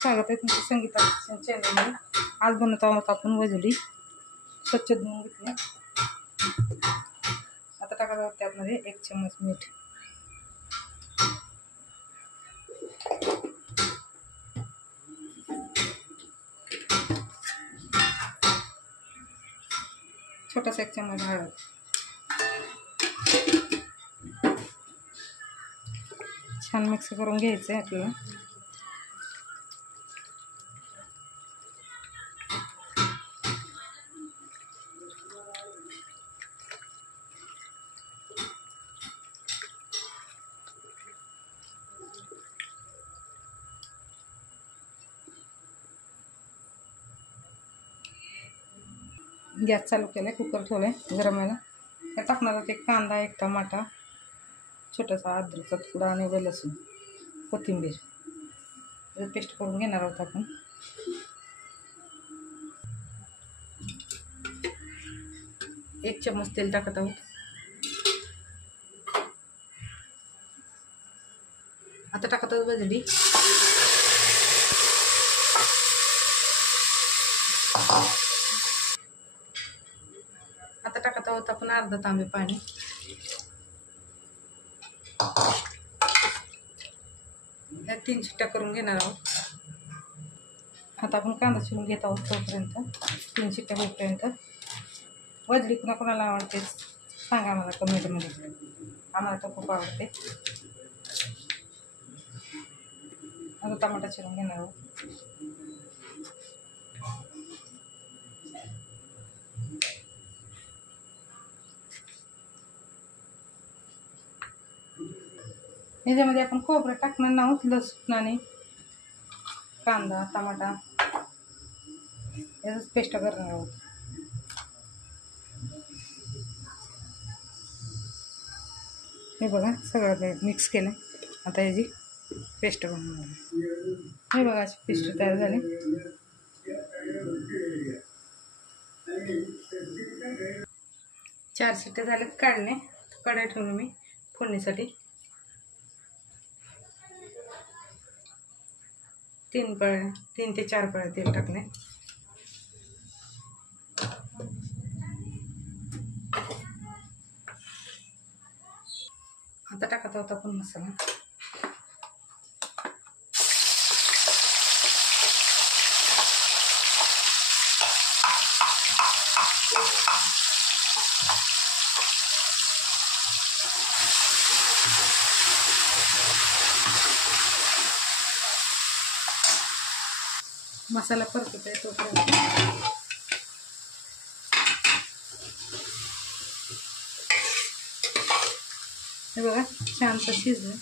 स्वागत आहे तुमचं संगीता चॅनलवर। आज बनवत आहोत आपण वजडी। स्वच्छ धुवून घेतली। आता टाकत आहोत त्यामध्ये 1 चम्मच मीठ, छोटासा 1 चम्मच हळद, छान मिक्स करून घ्यायचं आहे आपल्याला। गॅस चालू केला, कुकर ठेवलाय गरम व्हायला। त्यात टाकणार आहोत 1 कांदा, 1 टमाटा, छोटासा अद्रकचा तुकडा आणि लसूण, कोथिंबीर पेस्ट करून घेणार आहोत आपण। एक चम्मच तेल टाकत आहोत। आता टाकत आहोत वजडी। आता टाकत आहोत आपण अर्धा तांबे पाणी। या 3 शिट्ट्या करून घेणार आहोत। आता आपण कांदा चिरून घेत आहोत तोपर्यंत 3 शिट्ट्या होईपर्यंत। वजडी कोणाला आवडते सांगा मला कमेंटमध्ये, आम्हाला तर खूप आवडते। आता टमाटा चिरून घेणार आहोत। याच्यामध्ये आपण खोबरं टाकणार नाहोत, लसूण आणि कांदा टमाटा याच पेस्ट करणार आहोत। हे बघा सगळं मिक्स केलं। आता याची पेस्ट बनवणार। हे बघा अशी पेस्ट तयार झाली। चार शिट्टे झालेत काढणे। कढई ठेवून मी फोडणीसाठी 3 ते 4 पळे तेल टाकले। आता टाकत आहोत आपण मसाला। मसाला परतत आहे तोपर्यंत हे बघा छानसं शिजलं।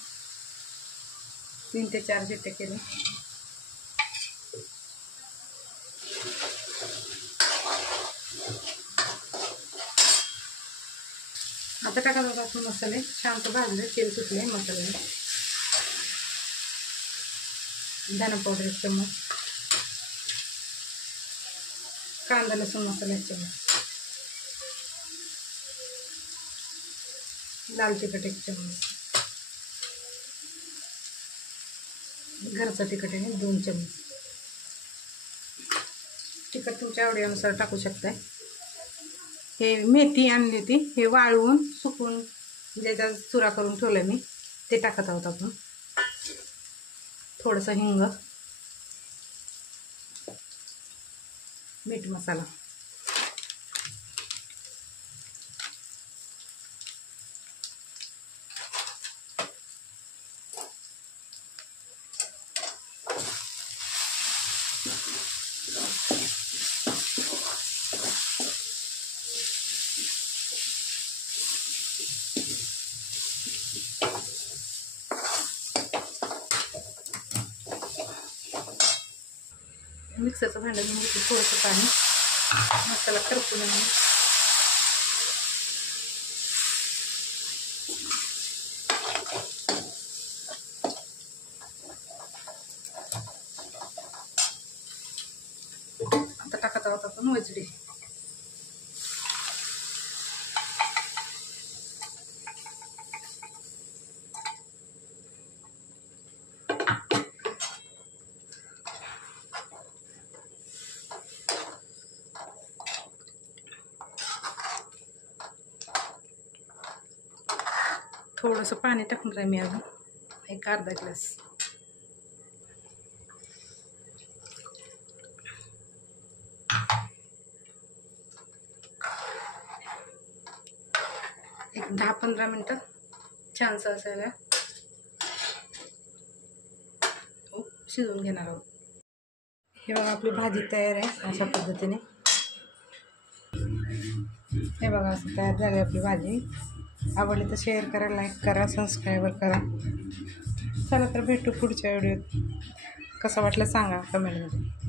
3 ते 4 शिट्टे केले। आता टाकत होता आपण मसाले। छान भाजले, तेल सुटले मसाले। धना पावडर 1 चम्मच, कांदा लसूण मसाला 1 चम्मच, लाल तिखट 1 चम्मच, घरचं तिखट आहे 2 चम्मच। तिखट तुमच्या आवडीनुसार टाकू शकताय। हे मेथी आणली होती, हे वाळवून सुकून त्याचा चुरा करून ठेवला मी, ते टाकत आहोत आपण। थोडंसं हिंग, मीठ मसाला, मिक्सरचं भांडं घेऊन थोडंसं पाणी, मसाला करपून आता टाकत आहोत आपण वजडी। थोडंसं पाणी टाकणार आहे मी अजून, एक अर्धा ग्लास. एक 10-15 मिनटं छानसं असायला शिजवून घेणार आहोत. हे बघा आपली भाजी तयार आहे अशा पद्धतीने. हे बघा असं तयार झाली आपली भाजी. आवडली तर शेअर करा, लाईक करा, सबस्क्राईब करा. चला तर भेटू पुढच्या व्हिडिओत. कसं वाटलं सांगा कमेंटमध्ये.